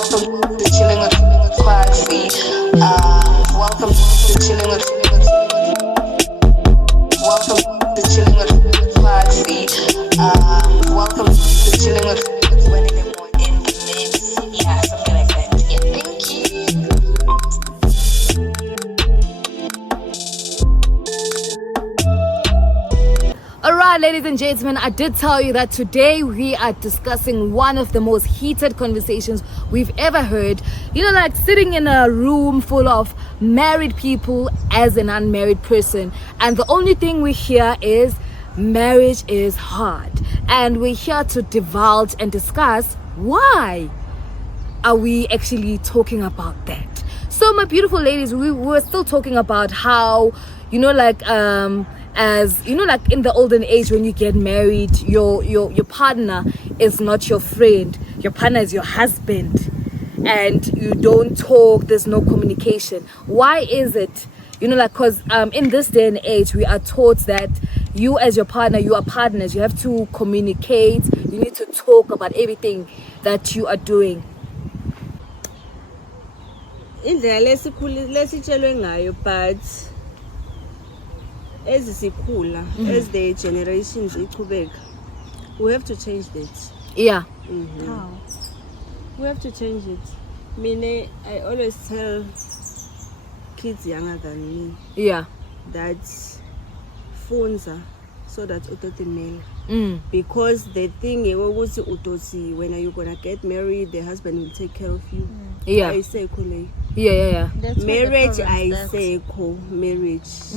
Welcome to Chilling with Kwaksy. Welcome to Chilling with. Welcome to Chilling with Kwaksy. Welcome to Chilling with. When in the mix, yeah, something like that. Yeah, thank you. Alright, ladies and gentlemen, I did tell you that today we are discussing one of the most heated conversations we've ever heard. You know, like sitting in a room full of married people as an unmarried person, and the only thing we hear is marriage is hard. And we're here to divulge and discuss why are we actually talking about that. So my beautiful ladies, we were still talking about how, you know, like as you know, like in the olden age, when you get married, your partner is not your friend, your partner is your husband, and you don't talk, there's no communication. Why is it? You know, like, because in this day and age, we are taught that you as your partner, you are partners, you have to communicate, you need to talk about everything that you are doing. Indlela lesitshelwe ngayo, but as sikhula, as the generations iqhubeka, we have to change that. Yeah. How? We have to change it. Meaning, I always tell kids younger than me, Yeah. that phones are so that utotimela. Because the thing is, when are you gonna get married, the husband will take care of you. Yeah. I say Yeah. marriage, I say marriage.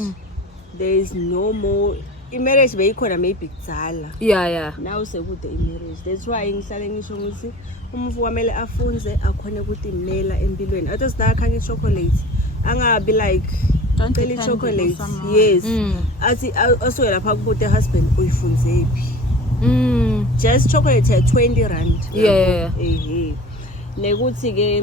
There is no more marriage beyikhona maybe kudala. Yeah. Now sekude marriage. That's why ngihlale ngisho ukuthi umuntu kwamele afunze akhona ukuthi imela empilweni. Athi sinakha chocolate angabi like tell chocolate. Yes. Athi also lapha kubude husband uyifunzephi. Just chocolate at 20 rand. Yeah. Nekuthi ke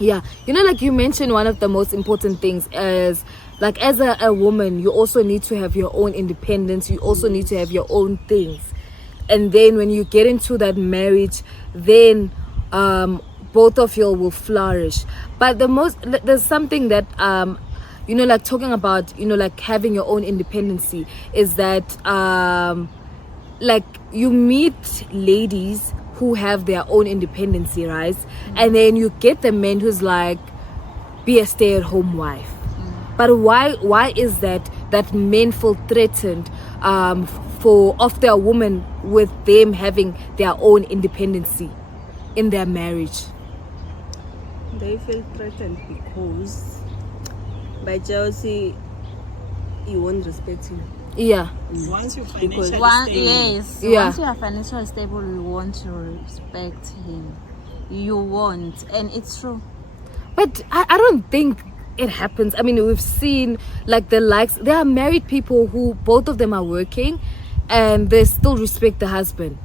Yeah, you know, like you mentioned, one of the most important things is, like, as a woman, you also need to have your own independence. You also need to have your own things. And then when you get into that marriage, then both of you will flourish. But there's something that, you know, like talking about, you know, like having your own independency is that, like, you meet ladies who have their own independency, right? And then you get the man who's like, be a stay-at-home wife. But why is that men feel threatened of their woman with them having their own independency in their marriage? They feel threatened because by jealousy you won't respect him. Yeah. Once you're financially stable. Yes. Yeah. Once you are financially stable, you want to respect him. You want, and it's true. But I don't think it happens. I mean, we've seen like the likes. There are married people who both of them are working, and they still respect the husband.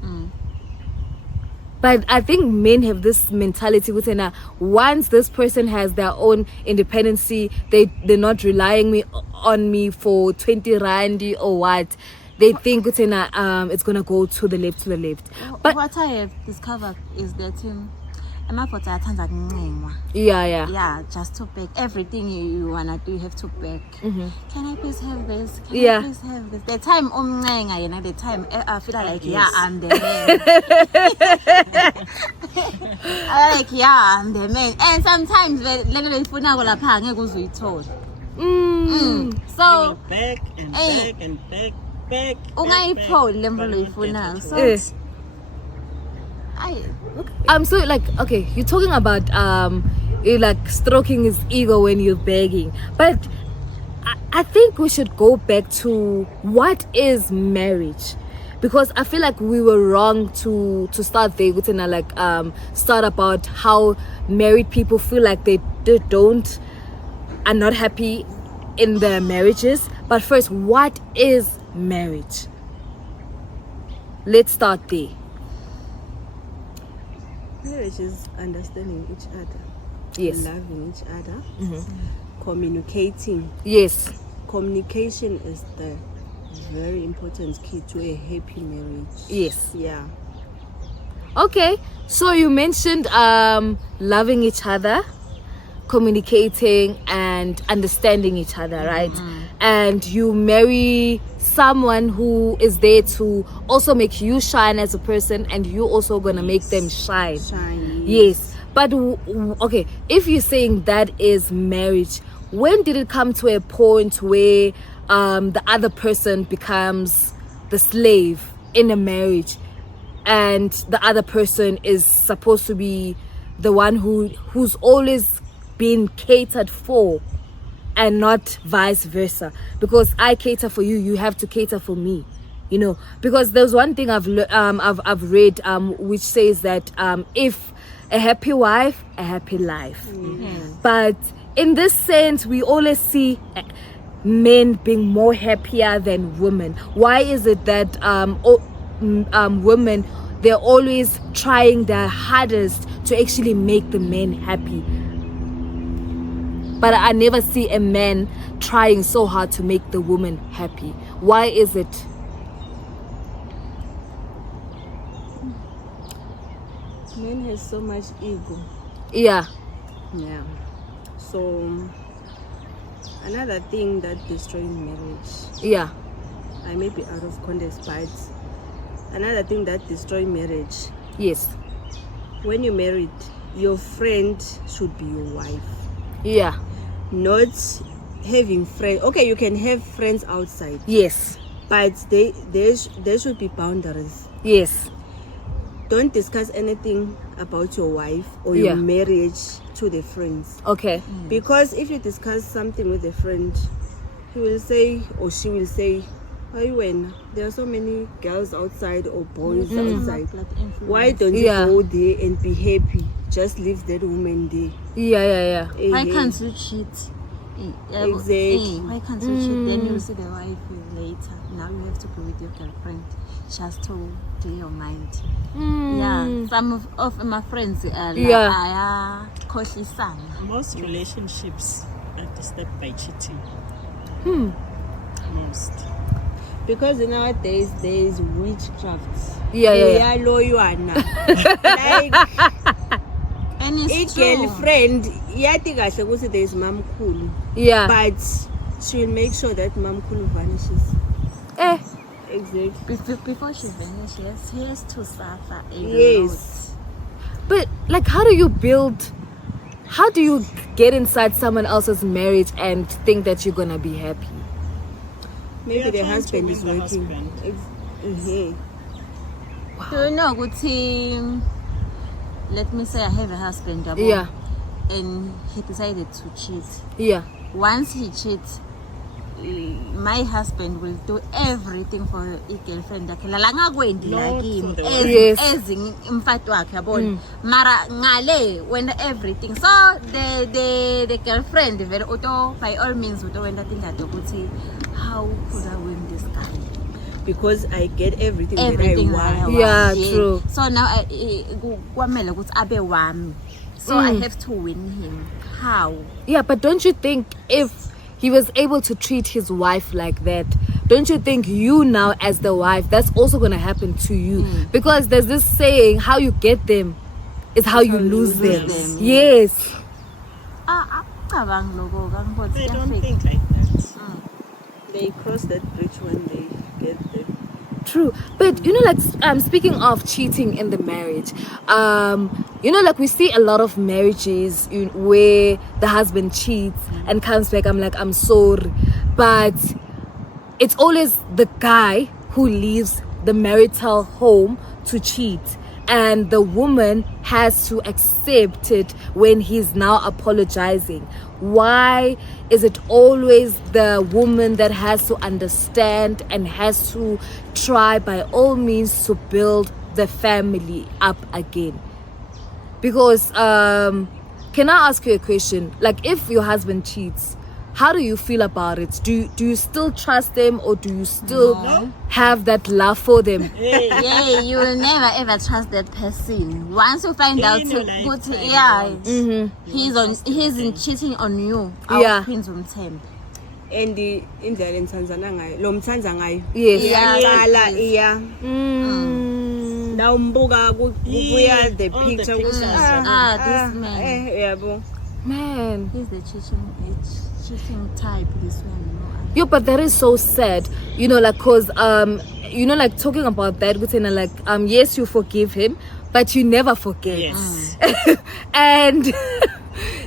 But I think men have this mentality within once this person has their own independency, they're not relying on me for 20 randi or what. They think within it's gonna go to the left. But what I have discovered is that yeah, just to beg everything you wanna do, you have to beg. Can I please have this? Can I please have this? The time the time I feel like I'm the man. I'm like I'm the man. And sometimes so Back and back and back. So like, okay, you're talking about you like stroking his ego when you're begging, but I think we should go back to what is marriage, because I feel like we were wrong to start there with like start about how married people feel like they are not happy in their marriages. But first, what is marriage? Let's start there. Marriage is understanding each other. Yes. Loving each other. Communicating. Yes. Communication is the very important key to a happy marriage. Yes. Yeah. Okay, so you mentioned loving each other, communicating and understanding each other, right? And you marry someone who is there to also make you shine as a person, and you also gonna make them shine. Yes. But okay, if you're saying that is marriage, when did it come to a point where the other person becomes the slave in a marriage, and the other person is supposed to be the one who's always been catered for, and not vice versa? Because I cater for you, you have to cater for me, you know? Because there's one thing I've read which says that if a happy wife, a happy life. But in this sense, we always see men being more happier than women. Why is it that women, they're always trying their hardest to actually make the men happy, but I never see a man trying so hard to make the woman happy? Why is it? Men has so much ego. Yeah. So another thing that destroys marriage, Yeah. I may be out of context, but another thing that destroys marriage, Yes. when you're married, your friend should be your wife. Yeah. Not having friends. Okay, you can have friends outside, Yes. but there should be boundaries. Yes. Don't discuss anything about your wife or Yeah. your marriage to the friends. Okay. Because if you discuss something with a friend, he will say or she will say, "Hey, when there are so many girls outside or boys outside, why don't you Yeah. go there and be happy? Just leave that woman there." Yeah. Why Eh, can't you cheat? Exactly. Why can't you cheat? Then you see the wife later. Now you have to go with your girlfriend just to clear your mind. Yeah, some of my friends Yeah. Most relationships are disturbed by cheating. Most. Because nowadays there is witchcraft. Yeah. Uyaloywana. Like And a it's true. girlfriend, yathi kahle ukuthi there is mamkhulu, Yeah. but she will make sure that mamkhulu vanishes. Exactly. Before she vanishes, he has to suffer a Yes. But like, how do you get inside someone else's marriage and think that you're gonna be happy? Maybe They the are trying husband to is win the working. husband. Mhm. Do you know, Guti, let me say I have a husband, Jabo, Yeah. and he decided to cheat. Yeah. Once he cheats, my husband will do everything for a girlfriend yakhe lala ngakwendi Not like him for the Yes. as umfati wakhe yabona mara ngale when everything, so the girlfriend very auto by all means uto wenda tindado ukuthi how could I win this guy, Because I get everything that I everything that I want. want. Yeah, true. So now kwamele ukuthi abe wami, so I have to win him. How? Yeah, but don't you think if he was able to treat his wife like that, don't you think you now as the wife, that's also going to happen to you? Because there's this saying, how you get them is how you lose them. them, Yes. Cabang logo, They don't think like that. They cross that bridge when they get there. True. But you know, like speaking of cheating in the marriage, you know, like we see a lot of marriages where the husband cheats and comes back, I'm like, I'm sorry, but it's always the guy who leaves the marital home to cheat, and the woman has to accept it when he's now apologizing. Why is it always the woman that has to understand and has to try by all means to build the family up again? Because can I ask you a question? Like, if your husband cheats, how do you feel about it? Do you still trust them, or do you still have that love for them? Yeah, you will never ever trust that person. Once you find out In your to life, put, right? he's cheating on you. Yeah. And indlela enithandzana ngayo, lo mthandza ngayo. Yes. Yeah. Iyaqala iya Now mbuka kubuya the all the picture. pictures. This man. Yabo. Man. He's the cheating type, this one. No, Yo, but that is so sad. You know, like, cause you know, like talking about that, with like yes, you forgive him, but you never forget. Yes. And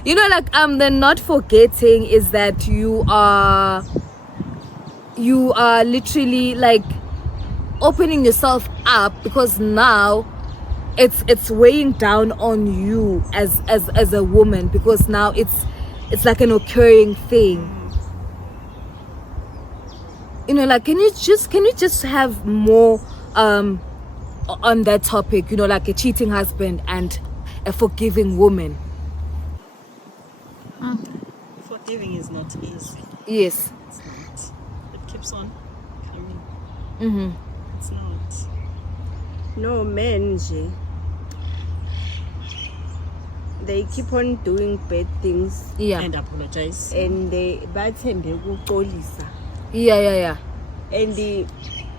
you know, like the not forgetting is that you are literally like opening yourself up, because now it's weighing down on you as a woman, because now it's like an occurring thing. You know, like, can you just have more on that topic, you know, like a cheating husband and a forgiving woman? Forgiving is not easy. Yes. It's not. It keeps on coming. Mm-hmm. It's not. No men nje. They keep on doing bad things Yeah. And apologize. and they bathembe ukuxolisa. Yeah. And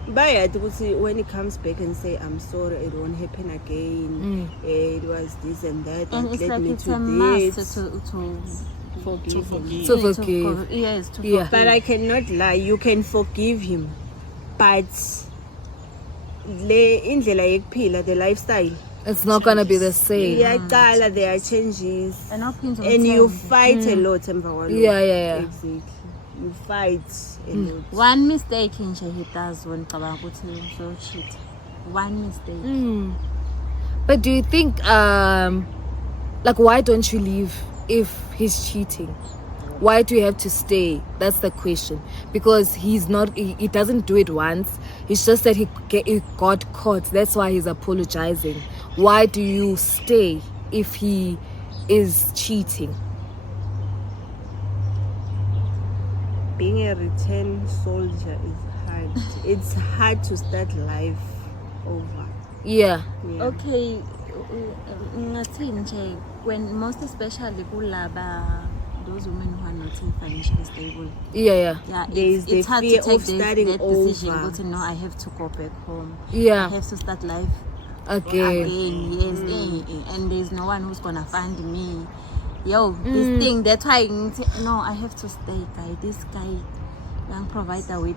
bayathi ukuthi when he comes back and say I'm sorry, it won't happen again. It was this and that and that it's led like me it's to a must this. to Forgive him. To forgive. Yes, to Yeah. forgive. But I cannot lie, you can forgive him, but le indlela yekuphila, the lifestyle, It's not gonna be the same. iyaqala, there are changes, And and you fight a lot emva kwalokho. Yeah. Exactly, you fight a lot. One mistake nje he does when cabanga ukuthi so cheat. One mistake. But do you think like, why don't you leave if he's cheating? Why do you have to stay? That's the question. Because he's not, he doesn't do it once. It's just that he got caught. That's why he's apologizing. Why do you stay if he is cheating? Being a return soldier is hard. It's hard to start life over. Yeah. Yeah. Okay, ngathi nje when most especially kulaba those women who are not financially stable. Yeah. Yeah, There's the it's hard fear to take of starting that decision. over. But no, I have to go back home. Yeah. I have to start life Okay. again. Yes, and there's no one who's gonna find me. Yo, this thing. That's why no, I have to stay, guy. This guy, young provider with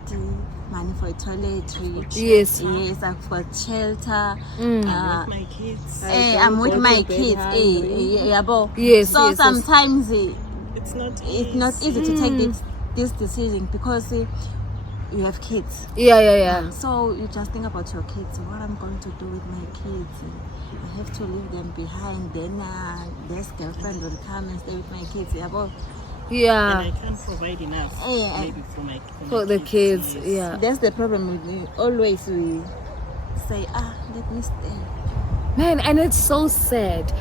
money for toiletries. Yes. Yes, I've got shelter. With my kids. I'm with go my to bed kids. hungry. Yeah, bo. Yes, So yes. sometimes It's not it's not easy to take this decision because you have kids. Yeah. So you just think about your kids. What I'm going to do with my kids? I have to leave them behind. Then this girlfriend will come and stay with my kids. Yeah, bo. And Yeah. I can't provide enough Yeah. maybe For the kids. yes. Yeah. That's the problem with me. Always we say, let me stay. Man, and it's so sad